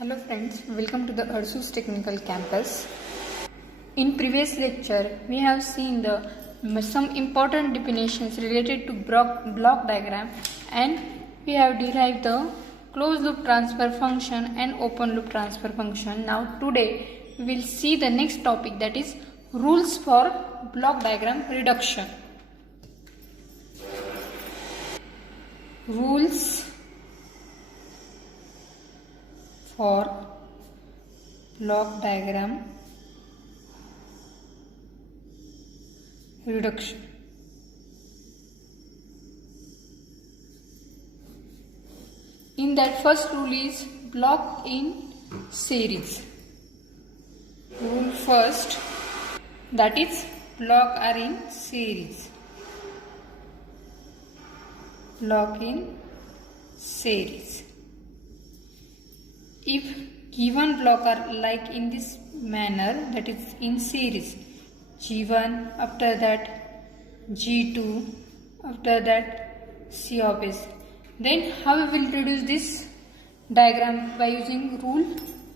Hello friends, welcome to the Ursus Technical Campus. In previous lecture, we have seen some important definitions related to block diagram, and we have derived the closed loop transfer function and open loop transfer function. Now today we will see the next topic, that is rules for block diagram reduction. Rules for block diagram reduction. In that, first rule is block in series. Rule first, that is block are in series. Block in series. If given block are like in this manner, that is in series, G1, after that G2, after that C of S, then how we will reduce this diagram? By using rule,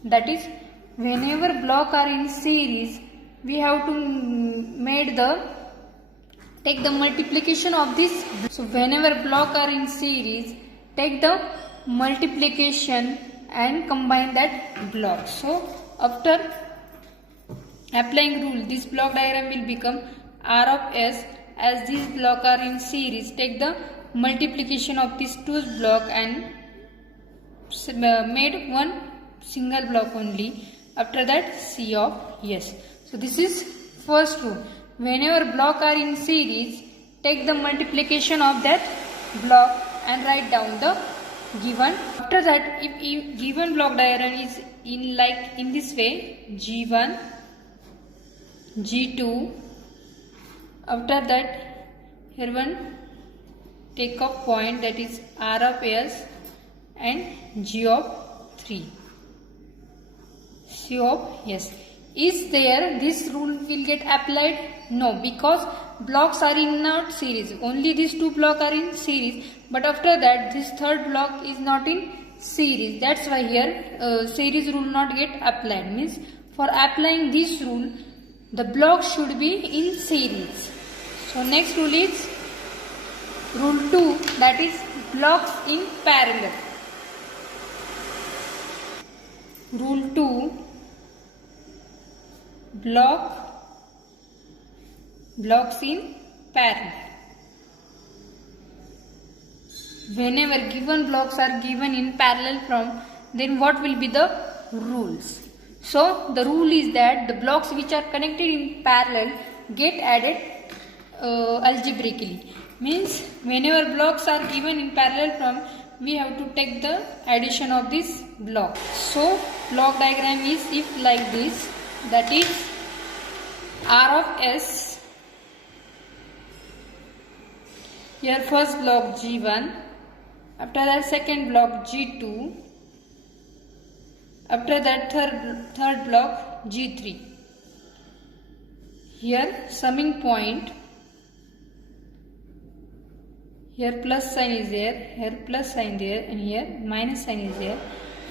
that is whenever block are in series, we have to take the multiplication of this. So whenever block are in series, take the multiplication and combine that block. So after applying rule, this block diagram will become R of S. As these block are in series, take the multiplication of these two block and made one single block only. After that C of S. So this is first rule. Whenever block are in series, take the multiplication of that block and write down the given. After that, if given block diagram is in this way, G1, G2, after that here one take a point, that is R of S, and G of 3, C of S. Is there this rule will get applied? No, because blocks are in not series. Only these two blocks are in series, but after that this third block is not in series. That's why here series rule not get applied. Means for applying this rule, the block should be in series. So next rule is rule 2, that is blocks in parallel. Rule 2, blocks in parallel. Whenever given blocks are given in parallel from, then what will be the rules? So the rule is that the blocks which are connected in parallel get added algebraically. Means whenever blocks are given in parallel from, we have to take the addition of this block. So block diagram is if like this, that is R of S. Here first block G1, after that second block G2, after that third block G3. Here summing point, here plus sign is there, here plus sign there, and here minus sign is there.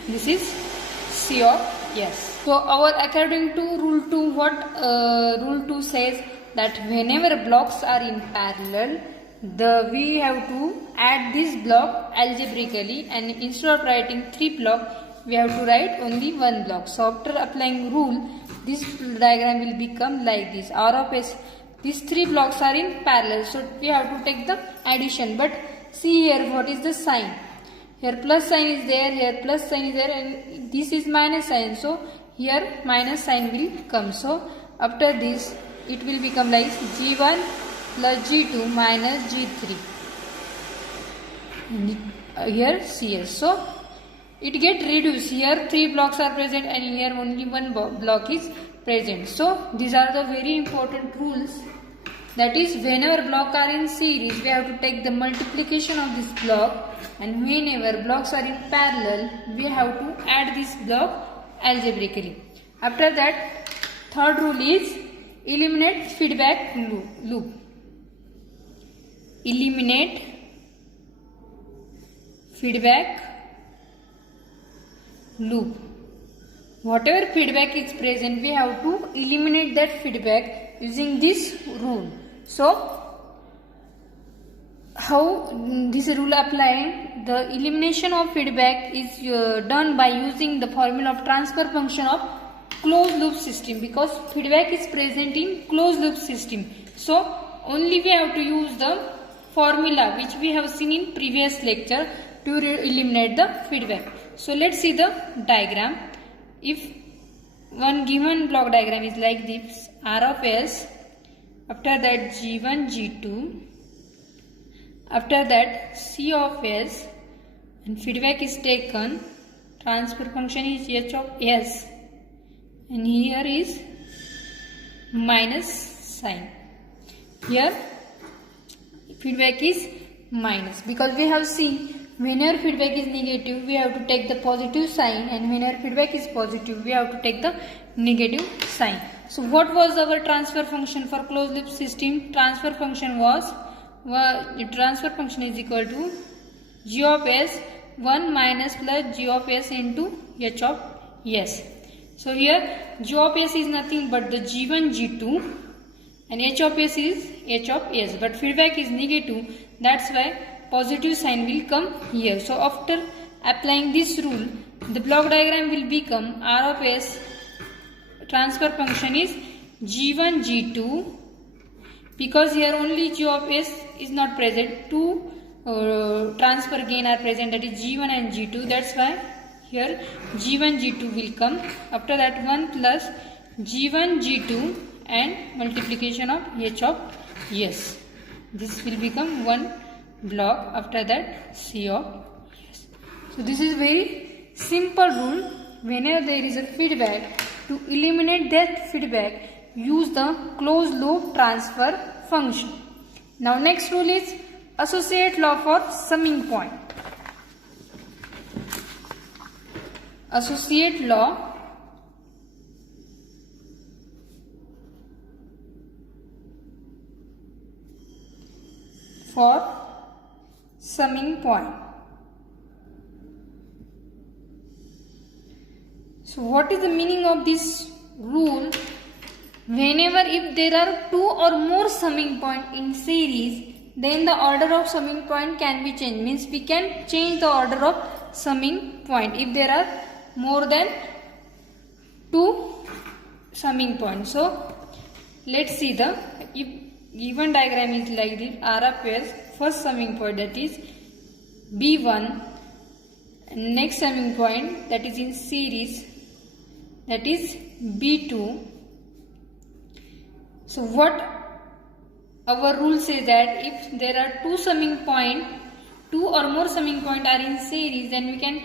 This is C of S. So according to rule 2, what rule 2 says, that whenever blocks are in parallel, we have to add this block algebraically, and instead of writing 3 blocks, we have to write only 1 block. So after applying rule, this diagram will become like this. R of S, these 3 blocks are in parallel, so we have to take the addition. But see here, what is the sign? Here plus sign is there, here plus sign is there, and this is minus sign. So here minus sign will come. So after this, it will become like G1 plus G2 minus G3. Here CS. So it get reduced. Here 3 blocks are present, and here only 1 block is present. So these are the very important rules. That is, whenever block are in series, we have to take the multiplication of this block, and whenever blocks are in parallel, we have to add this block algebraically. After that, third rule is eliminate feedback loop. Eliminate feedback loop. whatever feedback is present, we have to eliminate that feedback using this rule. So how this rule apply? The elimination of feedback is done by using the formula of transfer function of closed loop system, because feedback is present in closed loop system. So only we have to use the formula which we have seen in previous lecture to eliminate the feedback. So let's see the diagram. If one given block diagram is like this, R of S, after that G1, G2, after that C of S, and feedback is taken, transfer function is H of S, and here is minus sign. Here feedback is minus, because we have seen whenever feedback is negative we have to take the positive sign, and whenever feedback is positive we have to take the negative sign. So what was our transfer function for closed loop system? Transfer function is equal to G of S 1 minus plus G of S into H of S. So here G of S is nothing but the G1, G2, and H of S is H of S, but feedback is negative, that's why positive sign will come here. So after applying this rule, the block diagram will become R of S transfer function is G1, G2, because here only G of S is not present, two transfer gain are present, that is G1 and G2, that's why here G1, G2 will come. After that 1 plus G1, G2 and multiplication of H of S. This will become one block, after that C of S. So this is very simple rule. Whenever there is a feedback, to eliminate that feedback, use the closed loop transfer function. Now next rule is associate law for summing point. Associate law for summing point. So what is the meaning of this rule? Whenever if there are two or more summing point in series, then the order of summing point can be changed. Means we can change the order of summing point if there are more than two summing points. So let's see the, if given diagram is like this, R of S, first summing point that is B1, and next summing point that is in series, that is B2. So what our rule says that if there are two summing point, two or more summing point are in series, then we can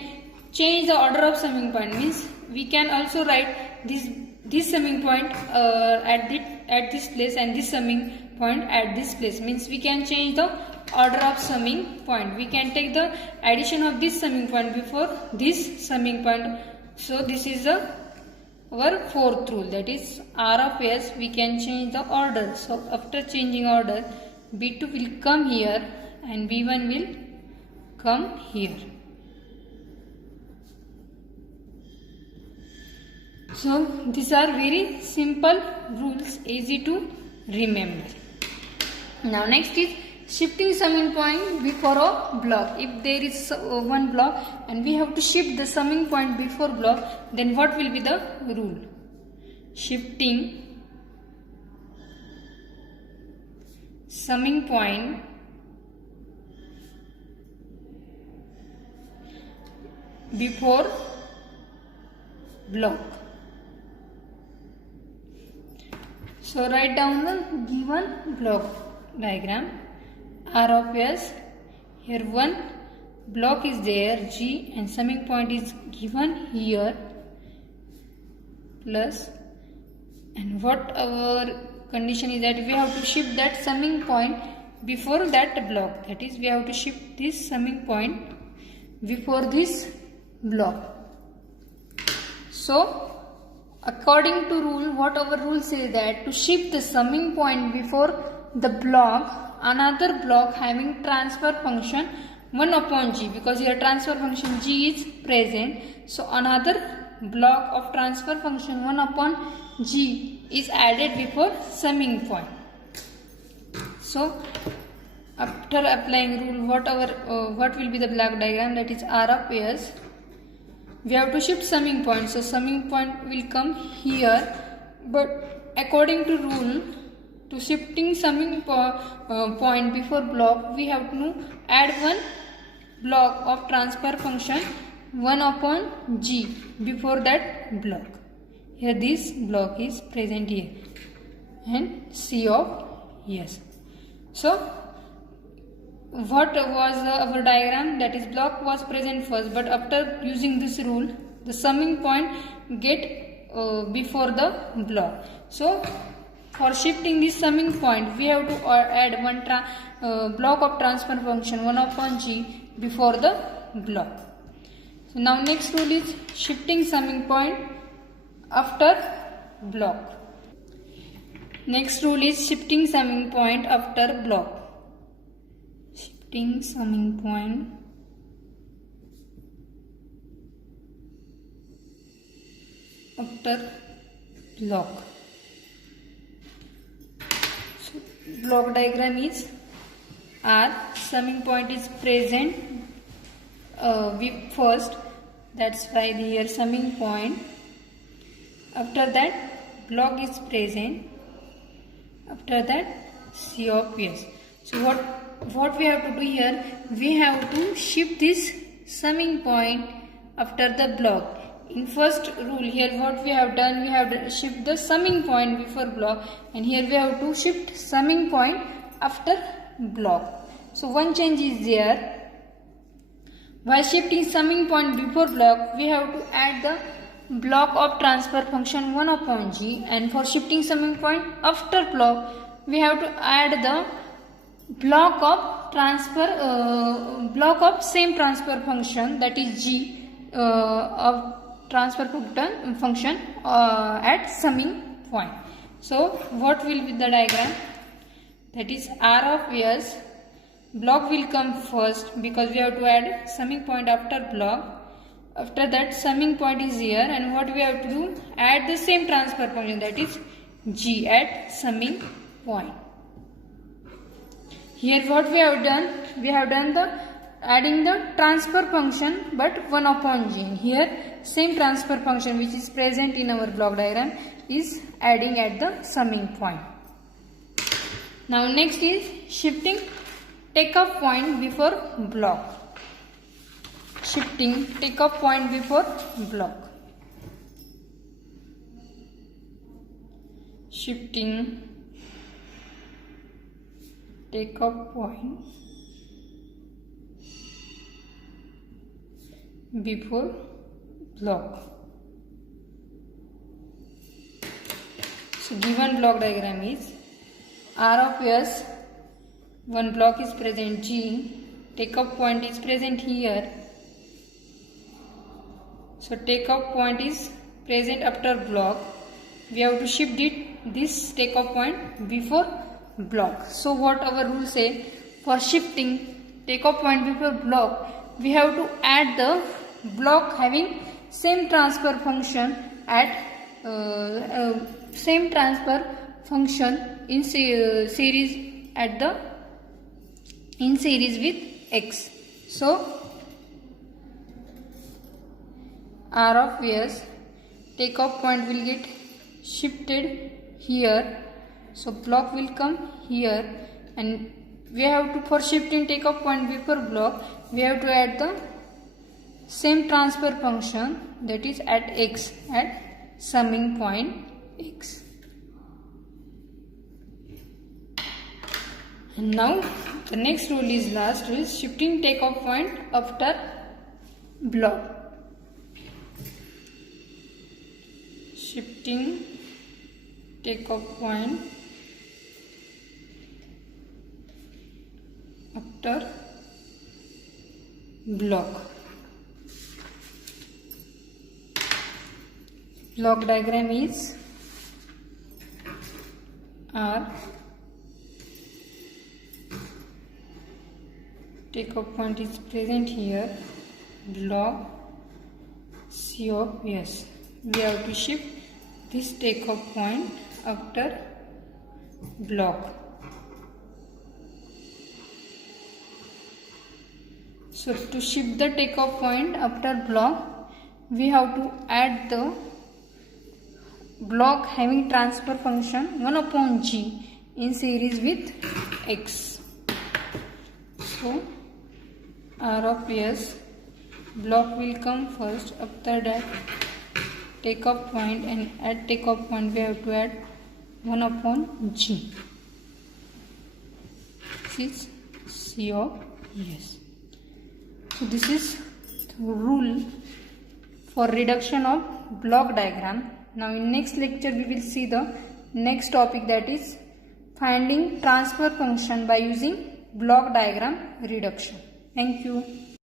change the order of summing point. Means we can also write this summing point at this place and this summing point at this place. Means we can change the order of summing point. We can take the addition of this summing point before this summing point. So this is our fourth rule, that is R of S, we can change the order. So after changing order, B2 will come here and B1 will come here. So these are very simple rules, easy to remember. Now next is shifting summing point before a block. If there is one block and we have to shift the summing point before block, then what will be the rule? Shifting summing point before block. So write down the given block diagram. R of S, here one block is there G and summing point is given here, plus, and what our condition is that we have to shift that summing point before that block, that is we have to shift this summing point before this block. So according to rule, what our rule says that to shift the summing point before the block, another block having transfer function 1 upon G, because here transfer function G is present, so another block of transfer function 1 upon g is added before summing point. So after applying rule, what will be the block diagram, that is R of S. We have to shift summing point, so summing point will come here, but according to rule, to shifting summing point before block, we have to add one block of transfer function 1 upon g before that block. Here this block is present here and C of S. So what was our diagram, that is block was present first, but after using this rule the summing point get before the block. So for shifting this summing point, we have to add one block of transfer function 1 upon g before the block. So now next rule is shifting summing point after block. Next rule is shifting summing point after block. Shifting summing point after block. So block diagram is R, summing point is present first, that's why here summing point. After that block is present, after that C of S. So what we have to do here, we have to shift this summing point after the block. In first rule here what we have done, we have to shift the summing point before block, and here we have to shift summing point after block. So one change is there. While shifting summing point before block, we have to add the block of transfer function 1 upon g, and for shifting summing point after block, we have to add the block of same transfer function, that is g of transfer function at summing point. So what will be the diagram, that is R of S. Block will come first because we have to add summing point after block. After that summing point is here, and what we have to do, add the same transfer function, that is g at summing point. Here what we have done the adding the transfer function but 1 upon g. Here same transfer function which is present in our block diagram is adding at the summing point. Now next is shifting takeoff point before block. Shifting takeoff point before block. Shifting takeoff point before block. So given block diagram is R of S, one block is present G, takeoff point is present here. So takeoff point is present after block. We have to shift this takeoff point before block. So what our rule say, for shifting takeoff point before block, we have to add the block having same transfer function at same transfer function in series at the in series with x. So R of S, takeoff point will get shifted here, so block will come here, and we have to, for shifting takeoff point before block, we have to add the same transfer function, that is at x, at summing point x. And now the next rule is last rule, shifting takeoff point after block. Shifting takeoff point after block. Block diagram is R, takeoff point is present here, block, C of S. We have to shift this takeoff point after block. So to shift the takeoff point after block, we have to add the block having transfer function 1 upon G in series with X. So R of S, block will come first, after that takeoff point, and at takeoff point we have to add 1 upon G. This is C of S. So this is the rule for reduction of block diagram. Now in next lecture we will see the next topic, that is finding transfer function by using block diagram reduction. Thank you.